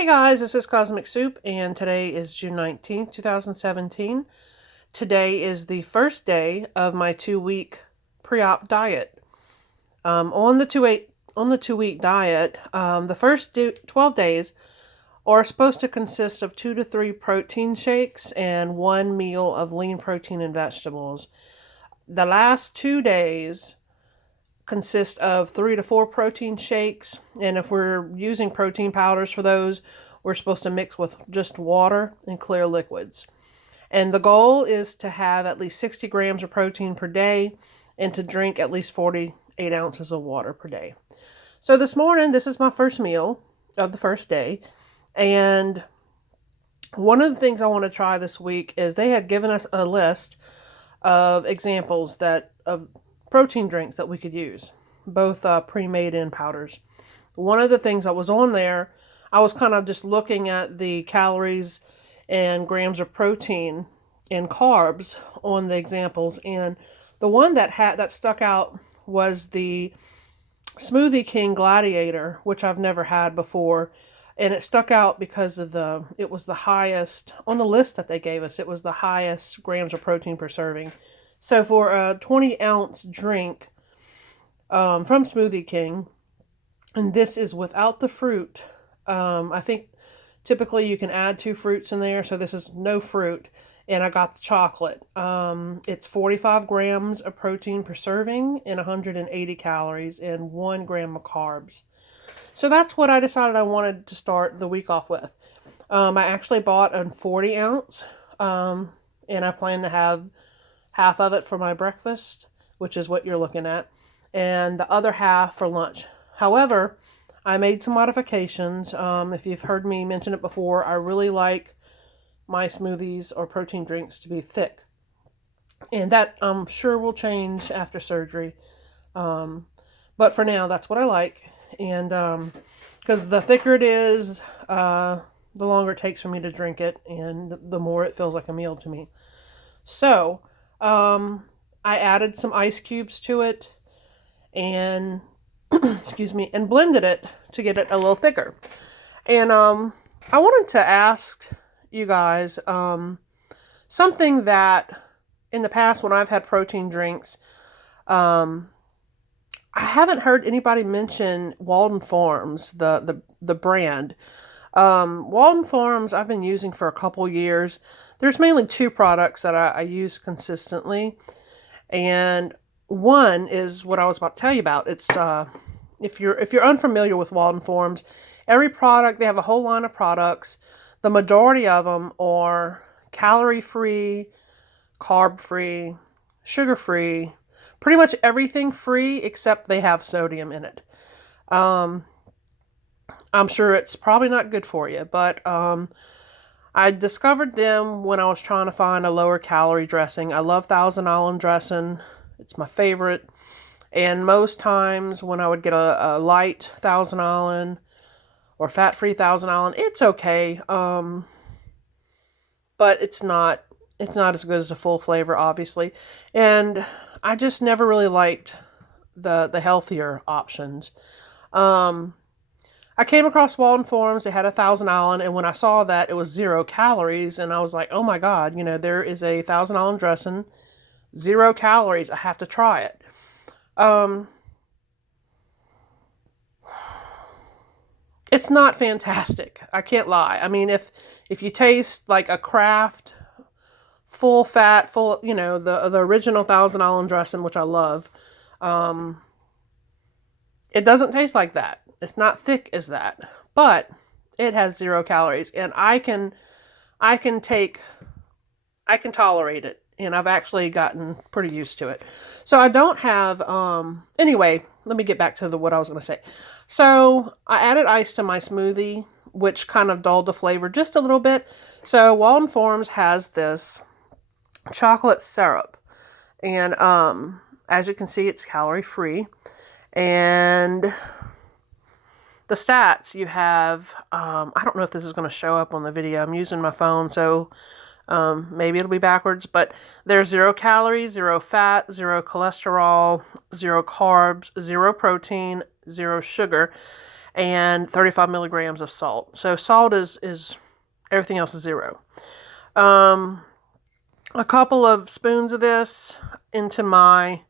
Hey guys, this is Cosmic Soup, and today is June 19th, 2017. Today is the first day of my 2-week pre-op diet. On the 2-week diet, the first 12 days are supposed to consist of 2 to 3 protein shakes and 1 meal of lean protein and vegetables. The last 2 days consist of 3 to 4 protein shakes, and if we're using protein powders for those, we're supposed to mix with just water and clear liquids. And the goal is to have at least 60 grams of protein per day and to drink at least 48 ounces of water per day. So this morning, this is my first meal of the first day, and one of the things I want to try this week is they had given us a list of examples of protein drinks that we could use, both pre-made and powders. One of the things that was on there, I was kind of just looking at the calories and grams of protein and carbs on the examples, and the one that stuck out was the Smoothie King Gladiator, which I've never had before, and it stuck out because of it was the highest on the list that they gave us. It was the highest grams of protein per serving. So for a 20-ounce drink from Smoothie King, and this is without the fruit. I think typically you can add 2 fruits in there, so this is no fruit, and I got the chocolate. It's 45 grams of protein per serving and 180 calories and 1 gram of carbs. So that's what I decided I wanted to start the week off with. I actually bought a 40-ounce, and I plan to have half of it for my breakfast, which is what you're looking at, and the other half for lunch. However, I made some modifications. If you've heard me mention it before, I really like my smoothies or protein drinks to be thick. And that I'm sure will change after surgery. But for now, that's what I like. And because the thicker it is, the longer it takes for me to drink it, and the more it feels like a meal to me. So, I added some ice cubes to it and excuse me, and blended it to get it a little thicker. And I wanted to ask you guys something that in the past when I've had protein drinks, I haven't heard anybody mention Walden Forms, the brand. Walton Forms I've been using for a couple years. There's mainly 2 products that I use consistently, and one is what I was about to tell you about. It's if you're unfamiliar with Walden Forms, every product, they have a whole line of products. The majority of them are calorie-free, carb-free, sugar-free, pretty much everything free except they have sodium in it. I'm sure it's probably not good for you, but I discovered them when I was trying to find a lower calorie dressing. I love Thousand Island dressing. It's my favorite. And most times when I would get a light Thousand Island or fat-free Thousand Island, it's okay. But it's not as good as the full flavor, obviously. And I just never really liked the healthier options. I came across Walden Forms. They had a Thousand Island, and when I saw that, it was 0 calories, and I was like, oh my God, there is a Thousand Island dressing, 0 calories. I have to try it. It's not fantastic. I can't lie. I mean, if you taste like a Kraft full fat, the original Thousand Island dressing, which I love, it doesn't taste like that. It's not thick as that, but it has 0 calories, and I can tolerate it, and I've actually gotten pretty used to it. So I don't have, anyway, let me get back to what I was going to say. So I added ice to my smoothie, which kind of dulled the flavor just a little bit. So Walden Forms has this chocolate syrup, and as you can see, it's calorie free, and the stats you have, I don't know if this is going to show up on the video. I'm using my phone, so maybe it'll be backwards, but there's 0 calories, 0 fat, 0 cholesterol, 0 carbs, 0 protein, 0 sugar. and 35 milligrams of salt. So salt is everything else is 0. A couple of spoons of this into my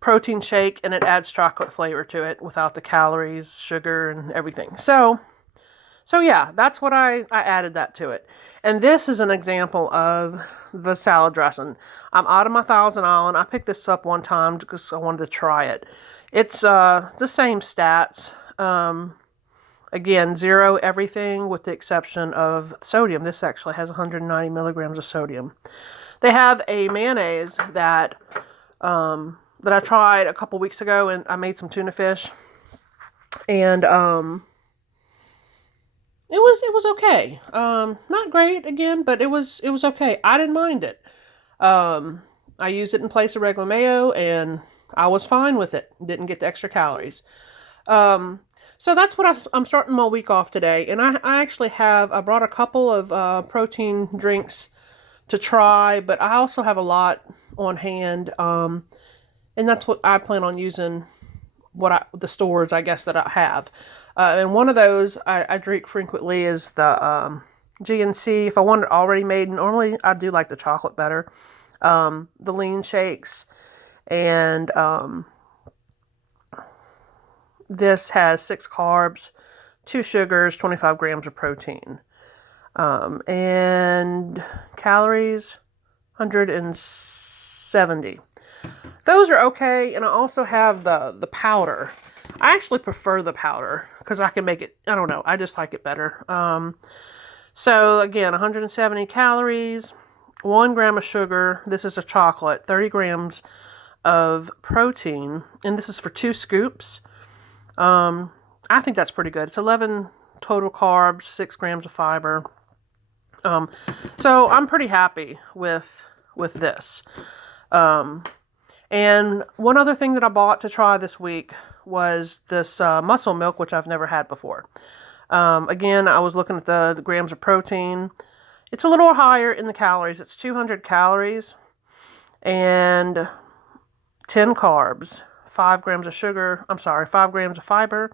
protein shake, and it adds chocolate flavor to it without the calories, sugar, and everything. So yeah, that's what I added that to it. And this is an example of the salad dressing. I'm out of my Thousand Island. I picked this up one time because I wanted to try it. It's the same stats. Again, 0 everything with the exception of sodium. This actually has 190 milligrams of sodium. They have a mayonnaise that I tried a couple weeks ago, and I made some tuna fish, and it was okay. Not great again, but it was okay. I didn't mind it. I used it in place of regular mayo, and I was fine with it. Didn't get the extra calories. So that's what I'm starting my week off today. And I actually I brought a couple of protein drinks to try, but I also have a lot on hand. And that's what I plan on using, the stores, I guess, that I have. And one of those I drink frequently is the GNC. If I want it already made, normally I do like the chocolate better. The lean shakes. And this has 6 carbs, 2 sugars, 25 grams of protein. And calories, 170. Those are okay. And I also have the powder. I actually prefer the powder because I can make it, I don't know, I just like it better. So again, 170 calories, 1 gram of sugar. This is a chocolate, 30 grams of protein, and this is for 2 scoops. I think that's pretty good. It's 11 total carbs, 6 grams of fiber. So I'm pretty happy with this. And one other thing that I bought to try this week was this muscle milk, which I've never had before. Again, I was looking at the grams of protein. It's a little higher in the calories. It's 200 calories and 10 carbs, 5 grams of sugar. 5 grams of fiber,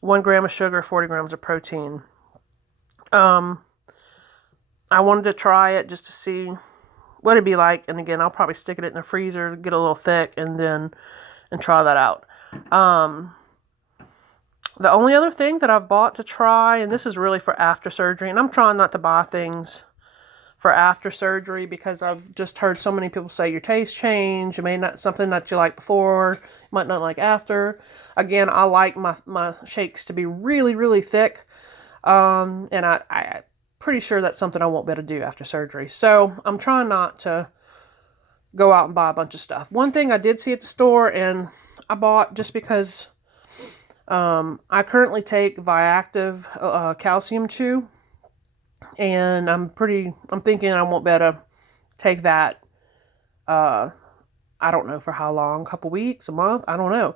1 gram of sugar, 40 grams of protein. I wanted to try it just to see what it'd be like. And again, I'll probably stick it in the freezer, get a little thick, and try that out. The only other thing that I've bought to try, and this is really for after surgery, and I'm trying not to buy things for after surgery because I've just heard so many people say your taste change. You may not, something that you like before, you might not like after. Again, I like my shakes to be really, really thick. And I'm pretty sure that's something I won't be able to do after surgery. So I'm trying not to go out and buy a bunch of stuff. One thing I did see at the store and I bought just because I currently take Viactive calcium chew, and I'm thinking I won't be able to take that, I don't know for how long, a couple weeks, a month, I don't know.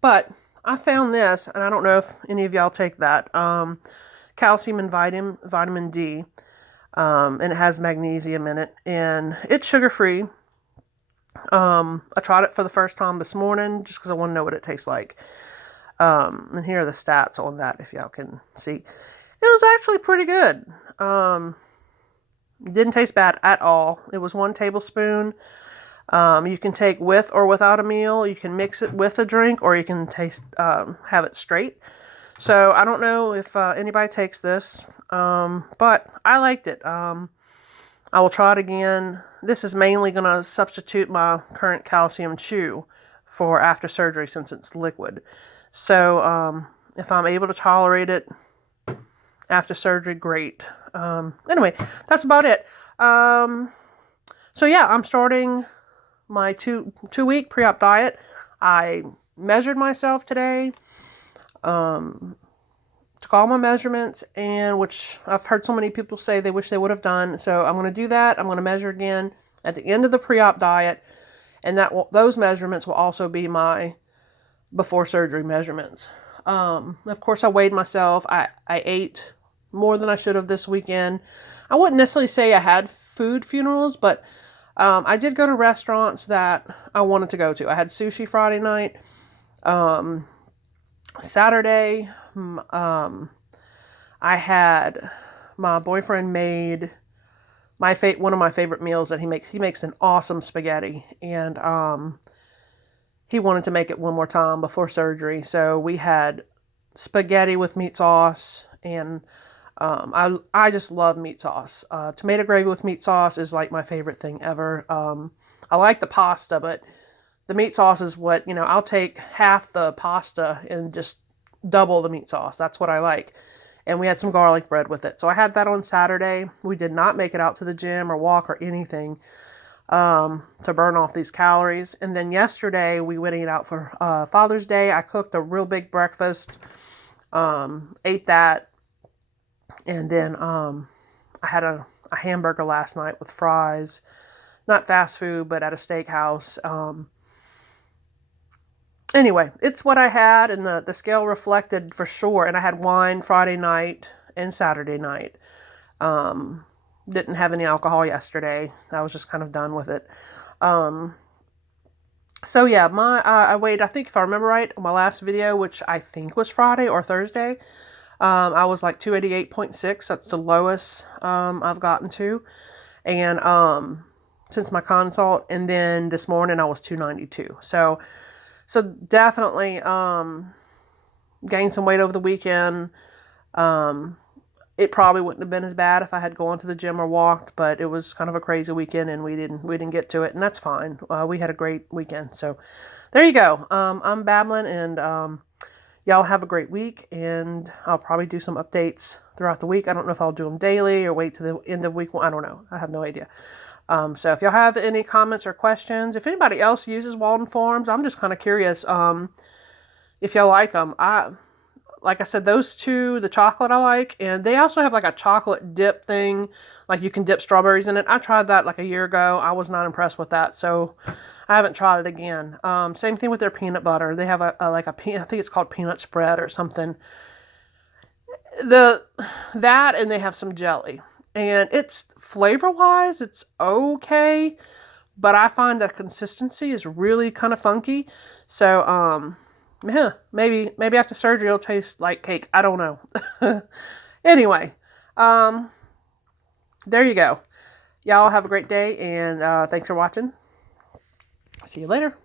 But I found this, and I don't know if any of y'all take that, calcium and vitamin D, and it has magnesium in it, and it's sugar-free. I tried it for the first time this morning just because I want to know what it tastes like. And here are the stats on that if y'all can see. It was actually pretty good. It didn't taste bad at all. It was 1 tablespoon. You can take with or without a meal. You can mix it with a drink, or you can have it straight. So I don't know if anybody takes this, but I liked it. I will try it again. This is mainly going to substitute my current calcium chew for after surgery since it's liquid. So if I'm able to tolerate it after surgery, great. Anyway, that's about it. So yeah, I'm starting my two-week pre-op diet. I measured myself today. Took all my measurements, and which I've heard so many people say they wish they would have done. So I'm going to do that. I'm going to measure again at the end of the pre-op diet, and those measurements will also be my before surgery measurements. Of course, I weighed myself. I ate more than I should have this weekend. I wouldn't necessarily say I had food funerals, but I did go to restaurants that I wanted to go to. I had sushi Friday night. Saturday, I had my boyfriend made one of my favorite meals that he makes. He makes an awesome spaghetti, and he wanted to make it one more time before surgery. So we had spaghetti with meat sauce, and I just love meat sauce. Tomato gravy with meat sauce is like my favorite thing ever. I like the pasta, but the meat sauce is what, I'll take half the pasta and just double the meat sauce. That's what I like. And we had some garlic bread with it. So I had that on Saturday. We did not make it out to the gym or walk or anything to burn off these calories. And then yesterday we went eat out for Father's Day. I cooked a real big breakfast, ate that. And then I had a hamburger last night with fries. Not fast food, but at a steakhouse. Anyway, it's what I had, and the scale reflected for sure. And I had wine Friday night and Saturday night. Didn't have any alcohol yesterday. I was just kind of done with it. So yeah, I weighed, I think if I remember right, on my last video, which I think was Friday or Thursday, I was like 288.6. That's the lowest I've gotten to. And since my consult, and then this morning I was 292. So definitely gained some weight over the weekend. It probably wouldn't have been as bad if I had gone to the gym or walked, but it was kind of a crazy weekend, and we didn't get to it, and that's fine. We had a great weekend. So there you go. I'm babbling, and y'all have a great week, and I'll probably do some updates throughout the week. I don't know if I'll do them daily or wait to the end of week one. I don't know. I have no idea. So if y'all have any comments or questions, if anybody else uses Walden Forms, I'm just kind of curious if y'all like them. Like I said, those two, the chocolate I like, and they also have like a chocolate dip thing, like you can dip strawberries in it. I tried that like a year ago. I was not impressed with that, so I haven't tried it again. Same thing with their peanut butter. They have I think it's called peanut spread or something. That, and they have some jelly. And it's flavor-wise, it's okay, but I find the consistency is really kind of funky. So, maybe after surgery it'll taste like cake. I don't know. Anyway, there you go. Y'all have a great day, and thanks for watching. See you later.